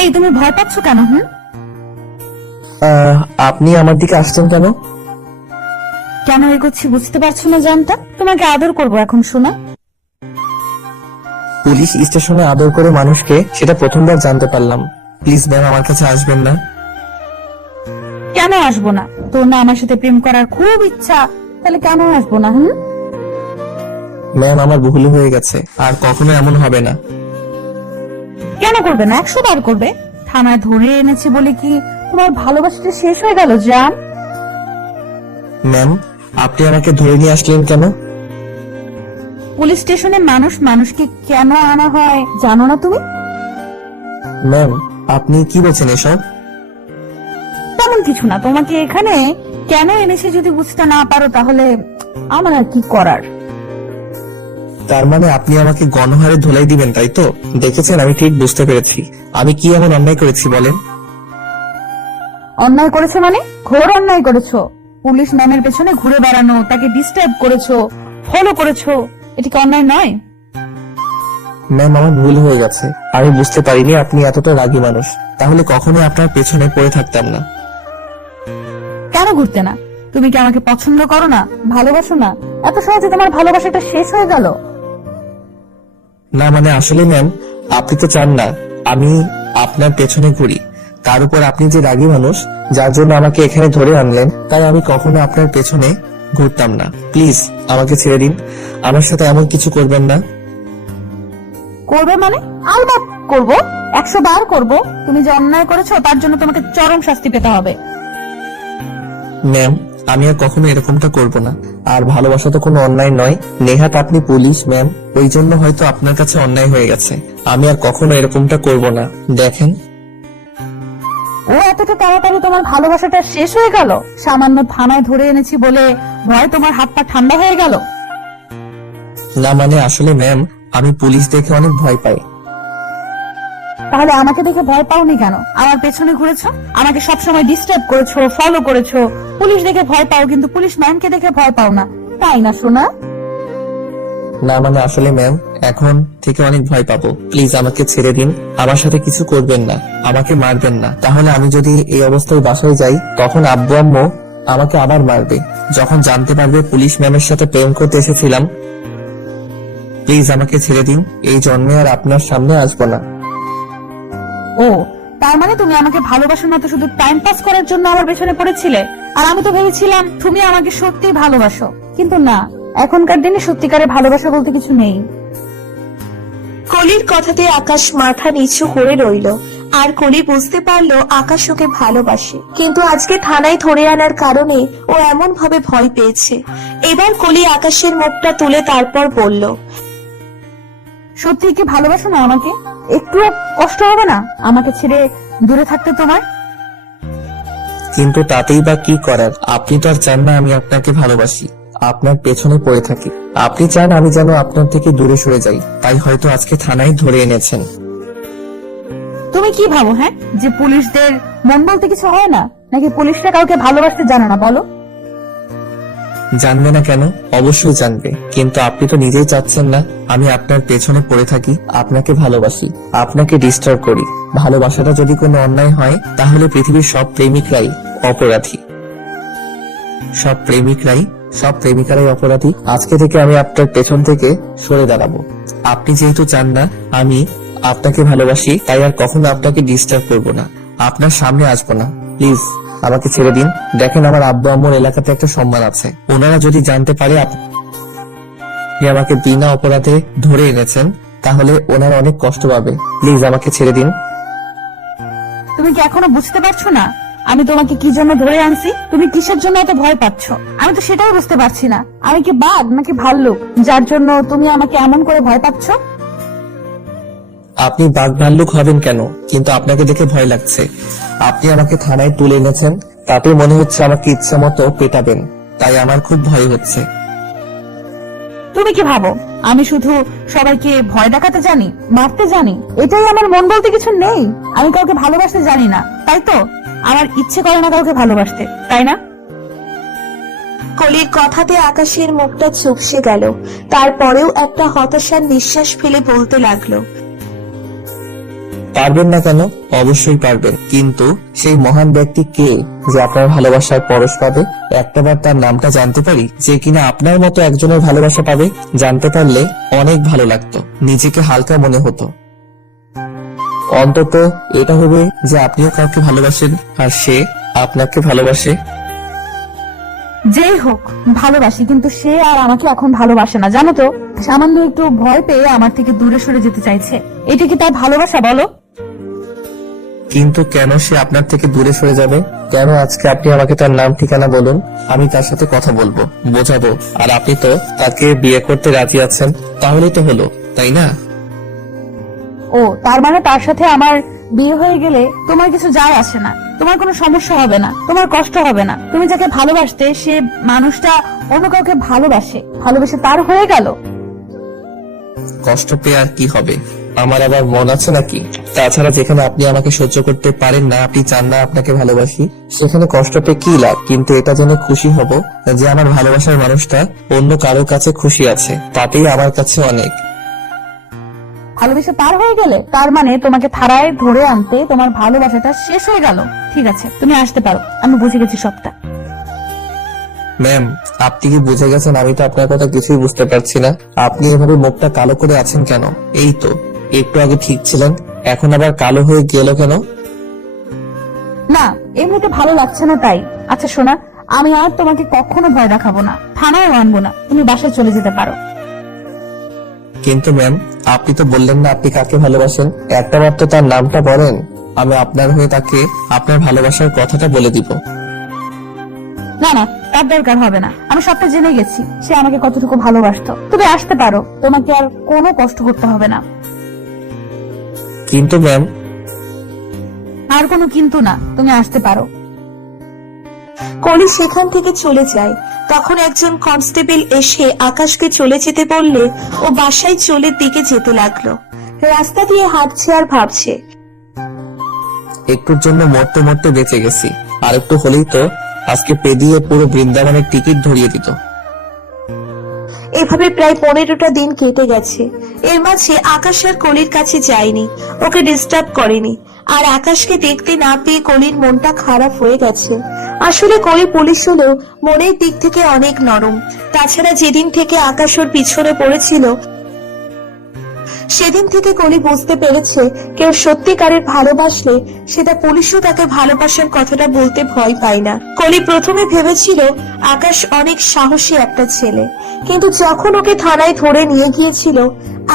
এই তুমি ভয় পাচ্ছ কেন? আপনি আমার দিকে আসছেন কেন? কেন এগোচ্ছি বুঝতে পারছো না জানটা? তোমাকে আদর করব এখন শোনা। পুলিশ স্টেশনে আদর করে মানুষকে, সেটা প্রথমবার জানতে পারলাম। প্লিজ ম্যাম, আমার কাছে আসবেন না। কেন আসবো না? তোর না আমার সাথে প্রেম করার খুব ইচ্ছা, তাহলে কেন আসবো না? ম্যাম, আমার ভুল হয়ে গেছে, আর কখনো এমন হবে না। কেন করবে না? 100 বার করবে। থানায় ধরে এনেছি বলে কি তোমার ভালোবাসাটা শেষ হয়ে গেল জান? ম্যাম, আপনি আমাকে ধরে নিয়ে আসলেন কেন? পুলিশ স্টেশনে মানুষ মানুষকে কেন আনা হয় জানো না তুমি? ম্যাম, আপনি কি বলছেন এসব? তেমন কিছু না, তোমাকে এখানে কেন এনেছে যদি বুঝতে না পারো তাহলে আমার আর কি করার। তার মানে আপনি আমাকে গণহারে ধোলাই দিবেন, তাই তো? দেখেছেন, আমি ঠিক বুঝতে পেরেছি আমি কি এমন অন্যায় করেছি বলেন। অন্যায় করেছো মানে? ঘোর অন্যায় করেছো। পুলিশ ম্যামের পেছনে ঘুরে বেড়ানো, তাকে ডিস্টার্ব করেছো, ফলো করেছো, এটা কি অন্যায় নয়? ম্যাম, আমার ভুল হয়ে গেছে। আমি বুঝতে পারিনি আপনি এতটা রাগী মানুষ। তাহলে কখনোই আপনার পেছনে পড়ে থাকতাম না। কেন ঘুরতে না? তুমি কি আমাকে পছন্দ করো না, ভালোবাসো না? এত সহজে তোমার ভালোবাসাটা শেষ হয়ে গেল? না মানে আসলে ম্যাম, আপনি তো চান না আমি আপনার পেছনে ঘুরি। তার উপর আপনি যে রাগী মানুষ, যার জন্য আমাকে এখানে ধরে আনলেন, তাই আমি কখনো আপনার পেছনে ঘুরতাম না। প্লিজ আমাকে ছেড়ে দিন, আমার সাথে এমন কিছু করবেন না। করবে মানে? আলবাত করবো, 100 বার করবো। তুমি যে অন্যায় করেছো তার জন্য তোমাকে চরম শাস্তি পেতে হবে। ম্যাম, আমি আর কখনো এরকমটা করব না। আর ভালোবাসা তো কোনো অন্যায় নয়। নেহাত আপনি পুলিশ ম্যাম, ওই জন্য হয়তো আপনার কাছে অন্যায় হয়ে গেছে। আমি আর কখনো এরকমটা করব না। দেখেন, ও এতটা তাড়াতাড়ি তোমার ভালোবাসাটা শেষ হয়ে গেল? সামান্য থানায় ধরে এনেছি বলে ভয় তোমার হাত পা ঠান্ডা হয়ে গেল? না মানে আসলে ম্যাম, আমি পুলিশ দেখে অনেক ভয় পাই। তাহলে আমাকে দেখে ভয় পাওনি কেন? আমার পেছনে ঘুরেছো, আমাকে সবসময় ডিস্টার্ব করেছো, ফলো করেছো। পুলিশ দেখে ভয় পাও কিন্তু পুলিশ ম্যামকে দেখে ভয় পাও না, তাই না সোনা? না মানে আসলে ম্যাম, এখন থেকে অনেক ভয় পাবো। প্লিজ আমাকে ছেড়ে দিন, আমার সাথে কিছু করবেন না, আমাকে মারবেন না। তাহলে আমি যদি এই অবস্থায় বাসায় যাই, তখন আব্বু আম্মু আমাকে আবার মারবে। যখন জানতে পারবে পুলিশ ম্যামের সাথে প্রেম করতে এসেছিলাম। প্লিজ আমাকে ছেড়ে দিন, এই জন্মে আর আপনার সামনে আসবো না। ও, তার মানে তুমি আমাকে ভালোবাসো না, তো শুধু টাইম পাস করার জন্য আমার পেছনে পড়েছিলে? আর আমি তো ভেবেছিলাম তুমি আমাকে সত্যিই ভালোবাসো। কিন্তু না, এখনকার দিনে সত্যিকারের ভালোবাসা বলতে কিছু নেই। কলির কথাতে আকাশ মাথা নিচু করে রইল। আর কলি বুঝতে পারলো আকাশ ওকে ভালোবাসে, কিন্তু আজকে থানায় ধরে আনার কারণে ও এমন ভাবে ভয় পেয়েছে। এবার কলি আকাশের মুখটা তুলে তারপর বলল, সত্যি কি ভালোবাসো না আমাকে? একটু কষ্ট হবে না আমাকে ছেড়ে দূরে থাকতে তোমার? কিন্তু তাতেই বা কি করার? আপনি তো আর চান না আমি আপনাকে ভালোবাসি, আপনার পেছনে পড়ে থাকি। আপনি চান আমি যেন আপনার থেকে দূরে সরে যাই, তাই হয়তো আজকে থানায় ধরে এনেছেন। তুমি কি ভাবো যে পুলিশদের মন বলতে কিছু হয় না? নাকি পুলিশরা কাউকে ভালোবাসতে জানে না? বলো। জানবে না কেন? অবশ্যই জানবে, কিন্তু আপনি তো নিজেই চাচ্ছেন না আমি আপনার পেছনে পড়ে থাকি, আপনাকে ভালোবাসি, আপনাকে ডিস্টার্ব করি। ভালোবাসাটা যদি কোনো অন্যায় হয়, তাহলে পৃথিবীর সব প্রেমিকরাই অপরাধী। সব প্রেমিকারাই অপরাধী। আজকে থেকে আমি আপনার পেছন থেকে সরে দাঁড়াবো। আপনি যেহেতু চান না আমি আপনাকে ভালোবাসি, তাই আর কখনো আপনাকে ডিস্টার্ব করবো না, আপনার সামনে আসবো না। প্লিজ আমাকে ছেড়ে দিন। দেখেন, আমার আব্বু আম্মুর এলাকাতে একটা সম্মান আছে। ওনারা যদি জানতে পারে আপনি আমাকে বিনা অপরাধে ধরে এনেছেন, তাহলে ওনারা অনেক কষ্ট পাবে। প্লিজ আমাকে ছেড়ে দিন। তুমি কি এখনো বুঝতে পারছো না আমি তোমাকে কি জন্য ধরে আনছি? তুমি কিসের জন্য এত ভয় পাচ্ছ? আমি তো সেটাই বুঝতে পারছি না। আমি কি বাঘ নাকি ভাল্লুক যার জন্য তুমি আমাকে এমন করে ভয় পাচ্ছ? আপনি বাঘ ভাল্লুক হবেন কেন? কিন্তু আপনাকে দেখে ভয় লাগছে। আপনি আমাকে থানায় তুলে এনেছেন, তাতে মনে হচ্ছে আমাকে ইচ্ছা মতো পেটাবেন, তাই আমার খুব ভয় হচ্ছে। তুমি কি ভাবো আমি শুধু সবাইকে ভয় দেখাতে জানি, মারতে জানি? এটাই আমার মন বলতে কিছু নেই? আমি কাউকে ভালোবাসতে জানি না, তাই তো আমার ইচ্ছে করে না কাউকে ভালোবাসতে, তাই না? কলির কথাতে আকাশের মুখটা চুপসে গেল। তারপরেও একটা হতাশার নিঃশ্বাস ফেলে বলতে লাগলো, পারবেন না কেন? অবশ্যই পারবেন, কিন্তু সেই মহান ব্যক্তি কে যে আপনার ভালোবাসার পরশ পাবে? একটাবার তার নামটা জানতে পারি, যে কিনা আপনার মতো একজনের ভালোবাসা পাবে? জানতে পারলে অনেক ভালো লাগতো, নিজেকে হালকা মনে হতো। অন্তত এটা হবে যে আপনিও কাউকে ভালোবাসেন আর সে আপনাকে ভালোবাসে। যেই হোক, ভালোবাসি, কিন্তু সে আর আমাকে এখন ভালোবাসে না, জানো তো। সামান্য একটু ভয় পেয়ে আমার থেকে দূরে সরে যেতে চাইছে। এটা কি তার ভালোবাসা বলো? কিন্তু কেন সে আপনার থেকে দূরে সরে যাবে? কেন? আজকে আপনি আমাকে তার নাম ঠিকানা বলুন, আমি তার সাথে কথা বলবো, বোঝাবো। আর আপনি তো তাকে বিয়ে করতে রাজি আছেন, তাহলেই তো হলো, তাই না? ও, তার মানে তার সাথে আমার বিয়ে হয়ে গেলে তোমার কিছু যায় আসে না, তোমার কোনো সমস্যা হবে না, তোমার কষ্ট হবে না। তুমি যাকে ভালোবাসতে সে মানুষটা অন্য কাউকে ভালোবেসে তার হয়ে গেল। কষ্ট পেয়ে আর কি হবে? আমার আবার মন আছে নাকি? তাছাড়া যেখানে আপনি আমাকে সহ্য করতে পারেন না, আপনি চান না আপনাকে ভালোবাসি, সেখানে কষ্ট পেয়ে কি লাভ? কিন্তু এটা জেনে খুশি হব যে আমার ভালোবাসার মানুষটা অন্য কারো কাছে খুশি আছে, তাতেই আমার কাছে অনেক। ভালোবেসে পার হয়ে গেলে তার মানে তোমাকে থানায় ধরে আনতে তোমার ভালোবাসাটা শেষ হয়ে গেল। ঠিক আছে, তুমি আসতে পারো, আমি বুঝে গেছি সবটা। ম্যাম, আপনি কি বুঝে গেছেন? আমি তো আপনার কথা কিছুই বুঝতে পারছি না। আপনি এভাবে মুখটা কালো করে আছেন কেন? এই তো একটু আগে ঠিক ছিলেন, এখন আবার কালো হয়ে গেল কেন? না, এমনিতে ভালো লাগছে না তাই। আচ্ছা শোনা, আমি আর তোমাকে কখনো ভয় দেখাবো না, থানায় আনবো না, তুমি বাসায় চলে যেতে পারো। কিন্তু ম্যাম, আপনি তো বললেন না আপনি কাকে ভালোবাসেন। একটাবার তো তার নামটা বলেন, আমি আপনার হয়ে তাকে আপনার ভালোবাসার কথাটা বলে দিব। না না, তার দরকার হবে না, আমি সবটা জেনে গেছি সে আমাকে কতটুকু ভালোবাসতো। তুমি আসতে পারো, তোমাকে আর কোনো কষ্ট করতে হবে না। কিন্তু ম্যাম। আর কোনো কিন্তু না, তুমি আসতে পারো। কলি সেখান থেকে চলে যায়। তখন একজন কনস্টেবল এসে আকাশকে চলে যেতে বললে ও বাসায় চলে দিকে যেতে লাগলো। রাস্তা দিয়ে হাঁটছে আর ভাবছে, একটুর জন্য মরতে মরতে বেঁচে গেছি, আর একটু হলেই তো আজকে পেদিয়ে পুরো বৃন্দাবনের টিকিট ধরিয়ে দিত। এভাবে প্রায় 15টা দিন কেটে গেছে। এর মাঝে আকাশ আর কলির কাছে যায়নি, ওকে ডিস্টার্ব করেনি। আর আকাশকে দেখতে না পেয়ে কলির মনটা খারাপ হয়ে গেছে। আসলে কলি পুলিশ হলেও মনের দিক থেকে অনেক নরম। তাছাড়া যেদিন থেকে আকাশ ওর পিছনে পড়েছিল সেদিন থেকে কলি বুঝতে পেরেছে কেউ সত্যিকারের ভালোবাসলে সেটা পুলিশও তাকে ভালোবাসার কথাটা বলতে ভয় পায় না। কলি প্রথমে ভেবেছিল আকাশ অনেক সাহসী একটা ছেলে, কিন্তু যখন ওকে থানায় ধরে নিয়ে গিয়েছিল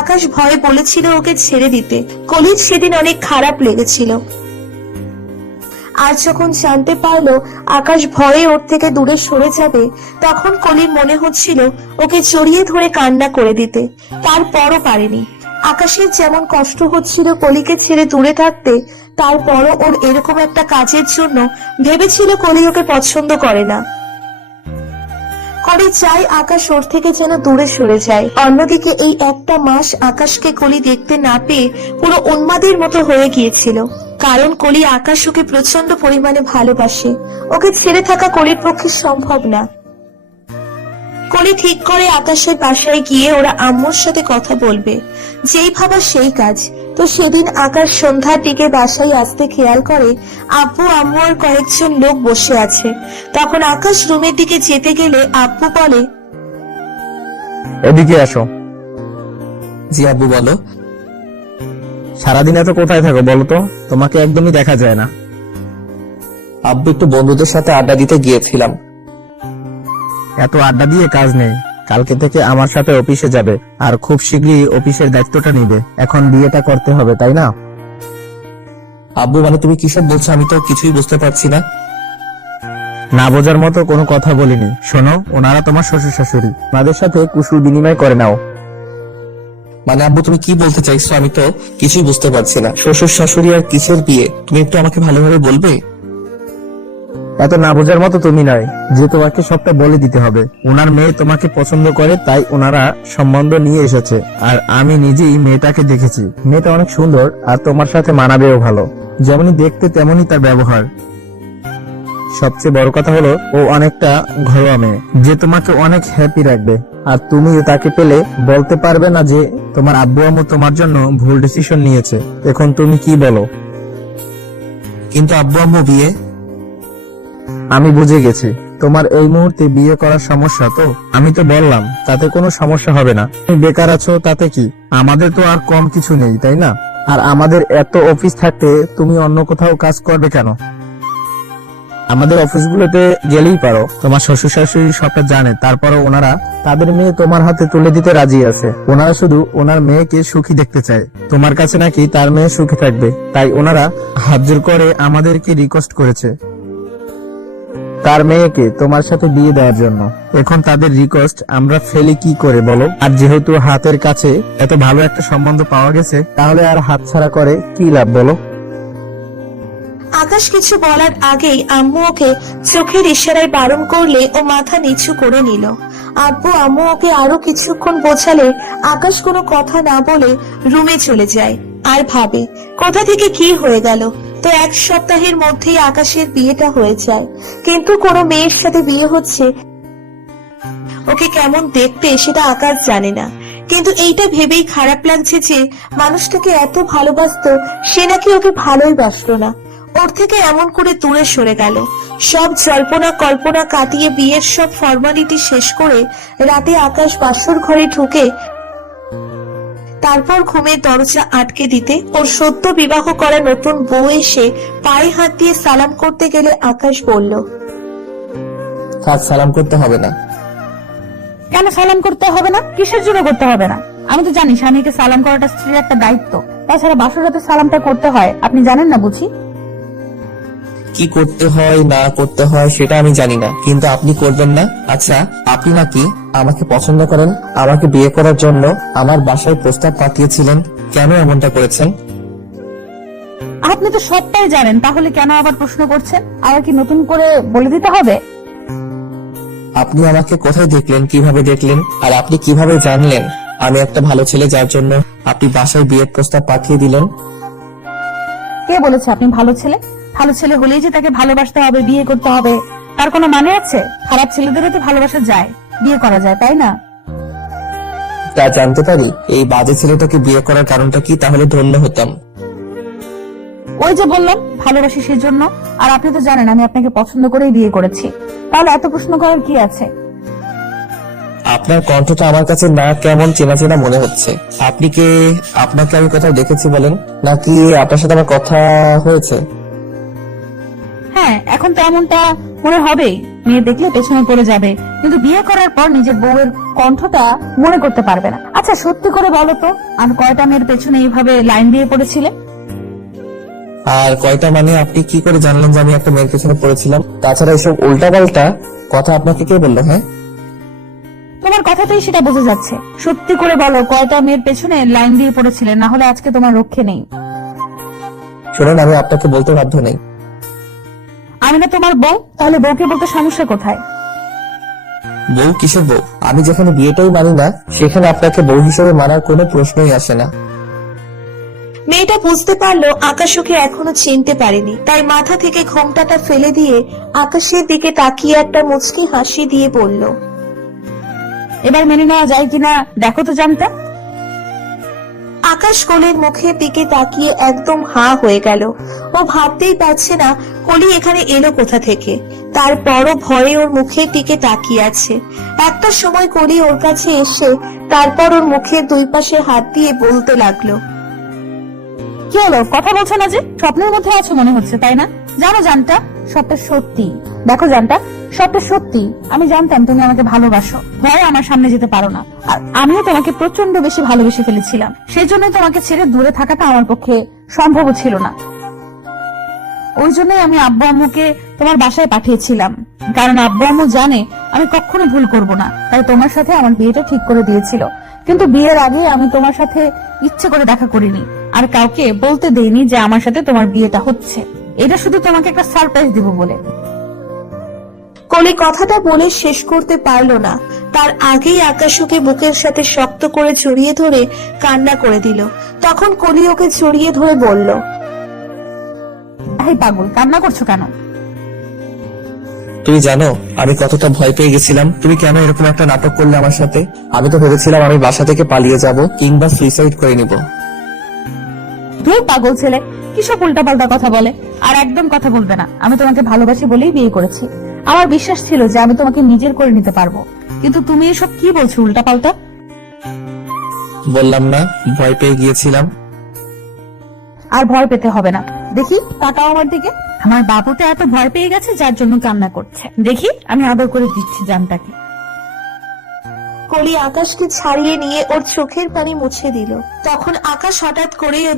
আকাশ ভয়ে বলেছিল ওকে ছেড়ে দিতে। কলির সেদিন অনেক খারাপ লেগেছিল। আর যখন জানতে পারলো আকাশ ভয়ে ওর থেকে দূরে সরে যাবে, তখন কলির মনে হচ্ছিল ওকে জড়িয়ে ধরে কান্না করে দিতে, তারপরও পারেনি। আকাশের যেমন কষ্ট হচ্ছিল কলিকে ছেড়ে দূরে থাকতে, তারপরও ওর এরকম একটা কাজের জন্য ভেবেছিল কলি ওকে পছন্দ করে না। কলি চাই আকাশ ওর থেকে যেন দূরে সরে যায়। অন্যদিকে এই একটা মাস আকাশকে কলি দেখতে না পেয়ে পুরো উন্মাদের মতো হয়ে গিয়েছিল, কারণ কলি আকাশ ওকে প্রচন্ড পরিমাণে ভালোবাসে। ওকে ছেড়ে থাকা কলির পক্ষে সম্ভব না। কলি ঠিক করে আকাশের বাসায় গিয়ে ওরা আম্মুর সাথে কথা বলবে। যেই ভাবা সেই কাজ। তো সেদিন আকাশ সন্ধ্যার দিকে বাসায় আসতে খেয়াল করে আব্বু আম্মু আর কয়েকজন লোক বসে আছে। তখন আকাশ রুমের দিকে যেতে গেলে আব্বু বলে, এদিকে আসো। জি আব্বু, বলো। সারাদিন এত কোথায় থাকো বলো তো? তোমাকে একদমই দেখা যায় না। আব্বু, একটু বন্ধুদের সাথে আড্ডা দিতে গিয়েছিলাম। এত আড্ডা দিয়ে কাজ নেই, কালকে থেকে আমার সাথে অফিসে যাবে, আর খুব শীঘ্রই অফিসের দায়িত্বটা নিবে। এখন বিয়েটা করতে হবে, তাই না? আব্বু, মানে তুমি কিসব বলছো? আমি তো কিছুই বুঝতে পারছি না। না বোঝার মতো কোনো কথা বলিনি। শোনো, ওনারা তোমার শ্বশুর শাশুড়ি, ওনাদের সাথে কুশল বিনিময় করে নাও। মানে আব্বু, তুমি কি বলতে চাইছো? আমি তো কিছুই বুঝতে পারছি না। শ্বশুর শাশুড়ি আর কিসের বিয়ে? তুমি একটু আমাকে ভালোভাবে বলবে? এত না বোঝার মতো তুমি নয় যে তোমাকে সবটা বলে দিতে হবে। ওনার মেয়ে তোমাকে পছন্দ করে, তাই ওনারা সম্বন্ধ নিয়ে এসেছে। আর আমি নিজেই মেয়েটাকে দেখেছি। মেয়েটা অনেক সুন্দর আর তোমার সাথে মানাবেও ভালো। যেমনই দেখতে তেমনই তার ব্যবহার। সবচেয়ে বড় কথা হলো ও অনেকটা ঘরোয়া মেয়ে, যে তোমাকে অনেক হ্যাপি রাখবে। আর তুমি তাকে পেলে বলতে পারবে না যে তোমার আব্বু আম্মু তোমার জন্য ভুল ডিসিশন নিয়েছে। এখন তুমি কি বলো? কিন্তু আব্বু আম্মু বিয়ে? আমি বুঝে গেছি তোমার এই মুহূর্তে বিয়ে করার সমস্যা। তো আমি তো বললাম তাতে কোনো সমস্যা হবে না। তুমি বেকার আছো তাতে কি? আমাদের তো আর কম কিছু নেই, তাই না? আর আমাদের এত অফিস থাকতে তুমি অন্য কোথাও কাজ করবে কেন? আমাদের অফিসগুলোতে গেলেই পারো। তোমার শ্বশুর শাশুড়ি সবটা জানে, তারপরও ওনারা তাদের মেয়ে তোমার হাতে তুলে দিতে রাজি আছে। ওনারা শুধু ওনার মেয়েকে সুখী দেখতে চায়। তোমার কাছে নাকি তার মেয়ে সুখী থাকবে, তাই ওনারা হাত জোর করে আমাদেরকে রিকোয়েস্ট করেছে তার মেয়েকে তোমার সাথে বিয়ে দেওয়ার জন্য। এখন তাদের রিকোয়েস্ট আমরা ফেলি কি করে বলো? আর যেহেতু হাতের কাছে এত ভালো একটা সম্বন্ধ পাওয়া গেছে, তাহলে আর হাতছাড়া করে কি লাভ বলো? আকাশ কিছু বলার আগেই আম্মু ওকে চোখের ইশারায় বারণ করলে ও মাথা নিচু করে নিল। আব্বু আম্মু ওকে আরো কিছুক্ষণ বোঝালে আকাশ কোনো কথা না বলে রুমে চলে যায় আর ভাবে কোথা থেকে কি হয়ে গেল। তো এক সপ্তাহের মধ্যেই আকাশের বিয়েটা হয়ে যায়, কিন্তু কোনো মেয়ের সাথে বিয়ে হচ্ছে, ওকে কেমন দেখতে সেটা আকাশ জানে না। কিন্তু এইটা ভেবেই খারাপ লাগছে যে মানুষটাকে এত ভালোবাসতো, সে নাকি ওকে ভালোই বাসলো না, ওর থেকে এমন করে দূরে সরে গেল। সব জল্পনা কল্পনা কাটিয়ে বিয়ের সব ফর্মালিটি শেষ করে রাতে আকাশ বাসর ঘরে ঢুকে তারপর ঘুমের দরজা আটকে দিতে ওর সদ্য বিবাহ করা নতুন বউ এসে পায়ে হাত দিয়ে সালাম করতে গেলে আকাশ বলল, থাক, সালাম করতে হবে না। কেন সালাম করতে হবে না? কিসের জন্য করতে হবে না? আমি তো জানি স্বামীকে সালাম করাটা স্ত্রীর একটা দায়িত্ব। তাছাড়া বাসর রাতে সালামটা করতে হয়, আপনি জানেন না বুঝি? কি করতে হয় না করতে হয় সেটা আমি জানি না, কিন্তু আপনি করবেন না? আচ্ছা, আপনি নাকি আমাকে পছন্দ করেন, আমাকে বিয়ে করার জন্য আমার বাসায় প্রস্তাব পাঠিয়েছিলেন, কেন এমনটা করেছেন? আপনি তো সবটাই জানেন, তাহলে কেন আবার প্রশ্ন করছেন? আবার কি নতুন করে বলে দিতে হবে? আপনি আমাকে কোথায় দেখলেন, কিভাবে দেখলেন, আর আপনি কিভাবে জানলেন আমি একটা ভালো ছেলে যার জন্য আপনি বাসায় বিয়ের প্রস্তাব পাঠিয়ে দিলেন? কে বলেছে আপনি ভালো ছেলে? ভালো ছেলে হলেই যে তাকে ভালোবাসতে হবে, বিয়ে করতে হবে, তার কোনো মানে আছে? খারাপ ছেলেদেরও তো ভালোবাসা যায়, বিয়ে করা যায়, তাই না? তা জানতে পারি এই বাজে ছেলেটাকে বিয়ে করার কারণটা কি? তাহলে ধন্য হতাম। ওই যে বললাম ভালোবাসি সেজন্য। আর আপনি তো জানেন আমি আপনাকে পছন্দ করেই বিয়ে করেছি, তাহলে এত প্রশ্ন করার কি আছে? আপনার কণ্ঠটা আমার কাছে না কেমন চেনা চেনা মনে হচ্ছে। আপনাকে আমি কোথাও দেখেছি বলেন, নাকি আপনার সাথে আমার কথা হয়েছে? হ্যাঁ, এখন তো এমনটা মনে হবেই, মেয়ে দেখলে পেছনে পড়ে যাবে, কিন্তু বিয়ে করার পর নিজের বউয়ের কণ্ঠটা মনে করতে পারবে না। আচ্ছা সত্যি করে বলো তো, আমি কয়টা মেয়ের পেছনে এইভাবে লাইন দিয়ে পড়েছিলে? আর কয়টা মানে আপনি কি করে জানলেন যে আমি একটা মেয়ের পেছনে পড়েছিলাম? তাছাড়া এসব উল্টাপাল্টা কথা আপনাকে কে বললো? হ্যাঁ, তোমার কথাতেই সেটা বোঝা যাচ্ছে। সত্যি করে বলো কয়টা মেয়ের পেছনে লাইন দিয়ে পড়েছিলে, না হলে আজকে তোমার রক্ষে নেই। শুনুন, আমি আপনাকে বলতে বাধ্য নেই। আমি না তোমার বউ, তাহলে বউকে বলতে সমস্যা কোথায়? বউ কিসের বউ? আমি যেখানে বিয়েটাই মানি না সেখানে আপনাকে বউ হিসেবে মানার কোনো প্রশ্নই আসে না। মেয়েটা বুঝতে পারলো আকাশ ওকে এখনো চিনতে পারেনি, তাই মাথা থেকে ঘোমটাটা ফেলে দিয়ে আকাশের দিকে তাকিয়ে একটা মুচকি হাসি দিয়ে বলল, এবার মেনে নেওয়া যায় কিনা দেখো তো জানতা। আকাশ কোলের মুখের দিকে তাকিয়ে একদম হাঁ হয়ে গেল। ও ভাবতেই পারছে না কলি এখানে এলো কোথা থেকে। তারপরও ভয়ে ওর মুখের দিকে তাকিয়ে আছে। একটা সময় কলি ওর কাছে এসে তারপর ওর মুখের দুই পাশে হাত দিয়ে বলতে লাগলো, কি হলো, কথা বলছো না যে? স্বপ্নের মধ্যে আছো মনে হচ্ছে, তাই না? জানো জানটা, সবটা সত্যি। দেখো জানটা, সবটা সত্যি। আমি জানতাম তুমি আমাকে ভালোবাসো, ভয়ে আমার সামনে যেতে পারো না। আর আমিও তোমাকে প্রচন্ড বেশি ভালোবেসে ফেলেছিলাম, সেই জন্য তোমাকে ছেড়ে দূরে থাকাটা আমার পক্ষে সম্ভব ছিল না। ওই জন্যই আমি আব্বু আম্মুকে তোমার বাসায় পাঠিয়েছিলাম, কারণ আব্বু আম্মু জানে আমি কখনো ভুল করব না, তাই তোমার সাথে আমার বিয়েটা ঠিক করে দিয়েছিল। কিন্তু বিয়ের আগে আমি তোমার সাথে ইচ্ছে করে দেখা করিনি, আর কাউকে বলতে দেইনি যে আমার সাথে তোমার বিয়েটা হচ্ছে। এটা শুধু তোমাকে একটা সারপ্রাইজ দিব বলে। কলি কথাটা বলে শেষ করতে পারলো না, তার আগেই আকাশ ওকে বুকের সাথে শক্ত করে জড়িয়ে ধরে কান্না করে দিল। তখন কলি ওকে জড়িয়ে ধরে বলল, এই পাগল, কান্না করছো কেন? তুমি জানো আমি কতটা ভয় পেয়ে গেছিলাম? তুমি কেন এরকম একটা নাটক করলে আমার সাথে? আমি তো ভেবেছিলাম আমি বাসা থেকে পালিয়ে যাব কিংবা সুইসাইড করে নিব। ধুর পাগল ছেলে, কিসব উল্টাপাল্টা কথা বলে। আর একদম কথা বলবে না। আমি তোমাকে ভালোবাসি বলেই বিয়ে করেছি। আমার বিশ্বাস ছিল যে আমি তোমাকে নিজের করে নিতে পারবো, কিন্তু তুমি এসব কি বলছো উল্টাপাল্টা? বললাম না ভয় পেয়ে গিয়েছিলাম। আর ভয় পেতে হবে না। দেখি তাকাও আমার দিকে। আমার বাবুটা এত ভয় পেয়ে গেছে যার জন্য কান্না করছে। দেখি আমি আদর করে দিচ্ছি জানটাকে। কলি আকাশকে ছাড়িয়ে নিয়ে ওর চোখের পানি মুছে দিল। তখন আকাশ হঠাৎ করেই ওদের